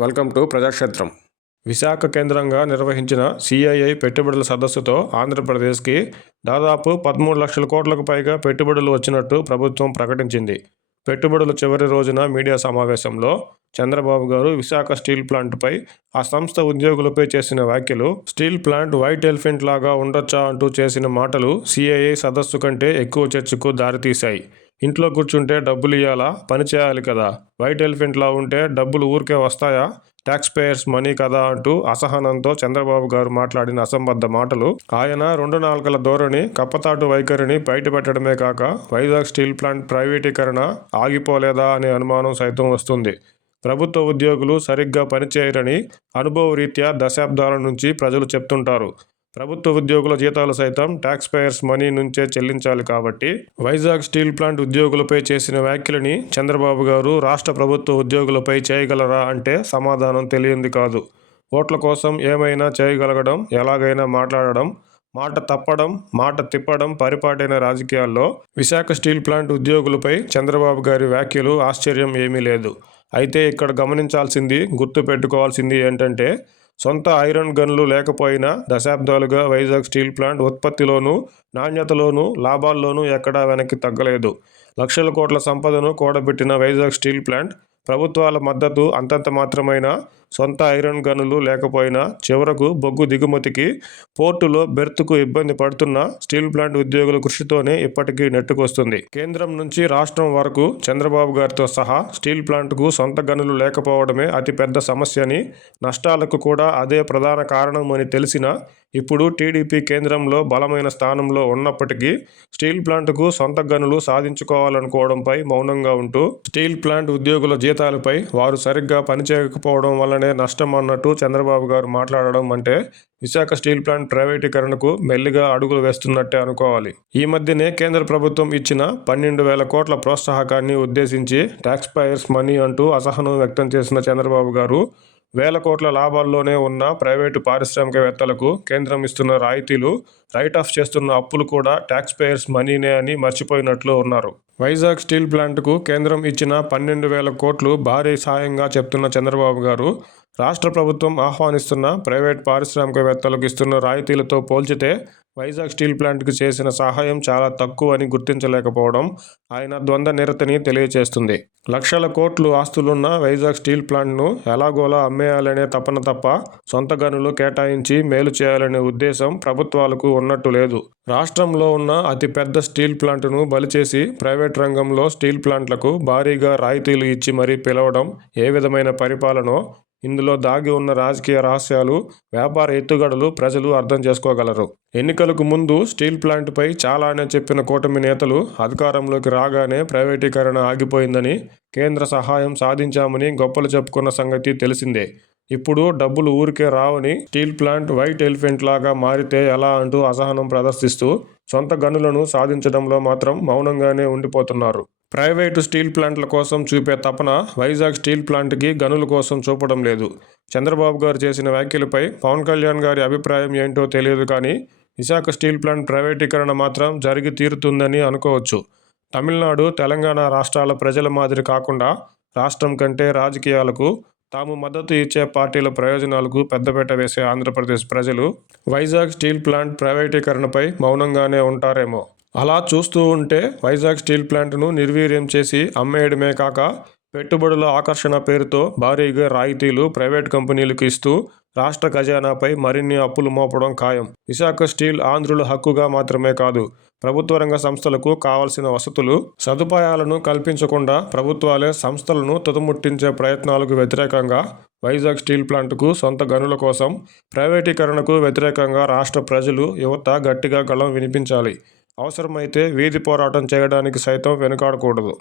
Welcome to ప్రజాక్షేత్రం. Visakha కేంద్రంగా నిర్వహించిన CII పెట్టుబడుల సదస్సుతో ఆంధ్రప్రదేశ్కి దాదాపు పదమూడు లక్షల కోట్లకు పైగా పెట్టుబడులు వచ్చినట్టు ప్రభుత్వం ప్రకటించింది. పెట్టుబడుల చివరి రోజున మీడియా సమావేశంలో చంద్రబాబు గారు విశాఖ స్టీల్ ప్లాంట్పై ఆ సంస్థ ఉద్యోగులపై చేసిన వ్యాఖ్యలు స్టీల్ ప్లాంట్ వైట్ ఎలిఫెంట్ లాగా ఉండొచ్చా అంటూ చేసిన మాటలు సిఐఐ సదస్సు కంటే ఎక్కువ చర్చకు దారితీశాయి. ఇంట్లో కూర్చుంటే డబ్బులు ఇవ్వాలా పని చేయాలి కదా. వైట్ ఎలిఫెంట్లా ఉంటే డబ్బులు ఊరికే వస్తాయా? ట్యాక్స్ పేయర్స్ మనీ కదా అంటూ అసహనంతో చంద్రబాబు గారు మాట్లాడిన అసంబద్ధ మాటలు ఆయన రెండు నాలుగల ధోరణి కప్పతాటు వైఖరిని బయటపెట్టడమే కాక వైజాగ్ స్టీల్ ప్లాంట్ ప్రైవేటీకరణ ఆగిపోలేదా అనే అనుమానం సైతం వస్తుంది. ప్రభుత్వ ఉద్యోగులు సరిగ్గా పనిచేయరని అనుభవ రీత్యా దశాబ్దాల నుంచి ప్రజలు చెప్తుంటారు. ప్రభుత్వ ఉద్యోగుల జీతాలు సైతం ట్యాక్స్ పేయర్స్ మనీ నుంచే చెల్లించాలి కాబట్టి వైజాగ్ స్టీల్ ప్లాంట్ ఉద్యోగులపై చేసిన వ్యాఖ్యలని చంద్రబాబు గారు రాష్ట్ర ప్రభుత్వ ఉద్యోగులపై చేయగలరా అంటే సమాధానం తెలియంది కాదు. ఓట్ల కోసం ఏమైనా చేయగలగడం ఎలాగైనా మాట్లాడడం మాట తప్పడం మాట తిప్పడం పరిపాటైన రాజకీయాల్లో విశాఖ స్టీల్ ప్లాంట్ ఉద్యోగులపై చంద్రబాబు గారి వ్యాఖ్యలు ఆశ్చర్యం ఏమీ లేదు. అయితే ఇక్కడ గమనించాల్సింది గుర్తు పెట్టుకోవాల్సింది ఏంటంటే సొంత ఐరన్ గన్లు లేకపోయినా దశాబ్దాలుగా వైజాగ్ స్టీల్ ప్లాంట్ ఉత్పత్తిలోనూ నాణ్యతలోనూ లాభాల్లోనూ ఎక్కడా వెనక్కి తగ్గలేదు. లక్షల కోట్ల సంపదను కూడబెట్టిన వైజాగ్ స్టీల్ ప్లాంట్ ప్రభుత్వాల మద్దతు అంతంత మాత్రమైనా సొంత ఐరన్ గనులు లేకపోయినా చివరకు బొగ్గు దిగుమతికి పోర్టులో బెర్త్కు ఇబ్బంది పడుతున్న స్టీల్ ప్లాంట్ ఉద్యోగుల కృషితోనే ఇప్పటికీ నెట్టుకొస్తుంది. కేంద్రం నుంచి రాష్ట్రం వరకు చంద్రబాబు గారితో సహా స్టీల్ ప్లాంట్కు సొంత గనులు లేకపోవడమే అతిపెద్ద సమస్యని నష్టాలకు కూడా అదే ప్రధాన కారణమని తెలిసిన ఇప్పుడు టీడీపీ కేంద్రంలో బలమైన స్థానంలో ఉన్నప్పటికీ స్టీల్ ప్లాంట్కు సొంత గనులు సాధించుకోవాలనుకోవడంపై మౌనంగా ఉంటూ స్టీల్ ప్లాంట్ ఉద్యోగుల జీతాలపై వారు సరిగ్గా పనిచేయకపోవడం వల్లనే నష్టం అన్నట్టు చంద్రబాబు గారు మాట్లాడడం అంటే విశాఖ స్టీల్ ప్లాంట్ ప్రైవేటీకరణకు మెల్లిగా అడుగులు వేస్తున్నట్టే అనుకోవాలి. ఈ మధ్యనే కేంద్ర ప్రభుత్వం ఇచ్చిన పన్నెండు వేల కోట్ల ప్రోత్సాహకాన్ని ఉద్దేశించి ట్యాక్స్ పేయర్స్ మనీ అంటూ అసహనం వ్యక్తం చేసిన చంద్రబాబు గారు వేల కోట్ల లాభాల్లోనే ఉన్న ప్రైవేటు పారిశ్రామికవేత్తలకు కేంద్రం ఇస్తున్న రాయితీలు రైట్ ఆఫ్ చేస్తున్న అప్పులు కూడా ట్యాక్స్ పేయర్స్ మనీనే అని మర్చిపోయినట్లు ఉన్నారు. వైజాగ్ స్టీల్ ప్లాంట్కు కేంద్రం ఇచ్చిన పన్నెండు వేల కోట్లు భారీ సాయంగా చెప్తున్న చంద్రబాబు గారు రాష్ట్ర ప్రభుత్వం ఆహ్వానిస్తున్న ప్రైవేట్ పారిశ్రామికవేత్తలకు ఇస్తున్న రాయితీలతో పోల్చితే వైజాగ్ స్టీల్ ప్లాంట్కి చేసిన సహాయం చాలా తక్కువ అని గుర్తించలేకపోవడం ఆయన ద్వంద్వ నిరతని తెలియజేస్తుంది లక్షల కోట్లు ఆస్తులున్న వైజాగ్ స్టీల్ ప్లాంట్ను ఎలాగోలా అమ్మేయాలనే తపన తప్ప సొంత గనులు కేటాయించి మేలు చేయాలనే ఉద్దేశం ప్రభుత్వాలకు ఉన్నట్టు లేదు. రాష్ట్రంలో ఉన్న అతిపెద్ద స్టీల్ ప్లాంట్ను బలిచేసి ప్రైవేట్ రంగంలో స్టీల్ ప్లాంట్లకు భారీగా రాయితీలు ఇచ్చి మరీ పిలవడం ఏ విధమైన పరిపాలనో ఇందులో దాగి ఉన్న రాజకీయ రహస్యాలు వ్యాపార ఎత్తుగడలు ప్రజలు అర్థం చేసుకోగలరు. ఎన్నికలకు ముందు స్టీల్ ప్లాంట్పై చాలానే చెప్పిన కూటమి నేతలు అధికారంలోకి రాగానే ప్రైవేటీకరణ ఆగిపోయిందని కేంద్ర సహాయం సాధించామని గొప్పలు చెప్పుకున్న సంగతి తెలిసిందే. ఇప్పుడు డబ్బులు ఊరికే రావని స్టీల్ ప్లాంట్ వైట్ ఎలిఫెంట్ లాగా మారితే ఎలా అంటూ అసహనం ప్రదర్శిస్తూ సొంత గనులను సాధించడంలో మాత్రం మౌనంగానే ఉండిపోతున్నారు. ప్రైవేటు స్టీల్ ప్లాంట్ల కోసం చూపే తపన వైజాగ్ స్టీల్ ప్లాంట్కి గనుల కోసం చూపడం లేదు. చంద్రబాబు గారు చేసిన వ్యాఖ్యలపై పవన్ కళ్యాణ్ గారి అభిప్రాయం ఏంటో తెలియదు కానీ విశాఖ స్టీల్ ప్లాంట్ ప్రైవేటీకరణ మాత్రం జరిగి తీరుతుందని అనుకోవచ్చు. తమిళనాడు తెలంగాణ రాష్ట్రాల ప్రజల మాదిరి కాకుండా రాష్ట్రం కంటే రాజకీయాలకు తాము మద్దతు ఇచ్చే పార్టీల ప్రయోజనాలకు పెద్దపీట వేసే ఆంధ్రప్రదేశ్ ప్రజలు వైజాగ్ స్టీల్ ప్లాంట్ ప్రైవేటీకరణపై మౌనంగానే ఉంటారేమో. అలా చూస్తూ ఉంటే వైజాగ్ స్టీల్ ప్లాంట్ను నిర్వీర్యం చేసి అమ్మేయడమే కాక పెట్టుబడుల ఆకర్షణ పేరుతో భారీగా రాయితీలు ప్రైవేట్ కంపెనీలకు ఇస్తూ రాష్ట్ర ఖజానాపై మరిన్ని అప్పులు మోపడం ఖాయం. విశాఖ స్టీల్ ఆంధ్రుల హక్కుగా మాత్రమే కాదు ప్రభుత్వ రంగ సంస్థలకు కావలసిన వసతులు సదుపాయాలను కల్పించకుండా ప్రభుత్వాలే సంస్థలను తుదముట్టించే ప్రయత్నాలకు వ్యతిరేకంగా వైజాగ్ స్టీల్ ప్లాంట్కు సొంత గనుల కోసం ప్రైవేటీకరణకు వ్యతిరేకంగా రాష్ట్ర ప్రజలు యువత గట్టిగా గళం వినిపించాలి. అవసరమైతే వీధి పోరాటం చేయడానికి సైతం వెనుకాడకూడదు.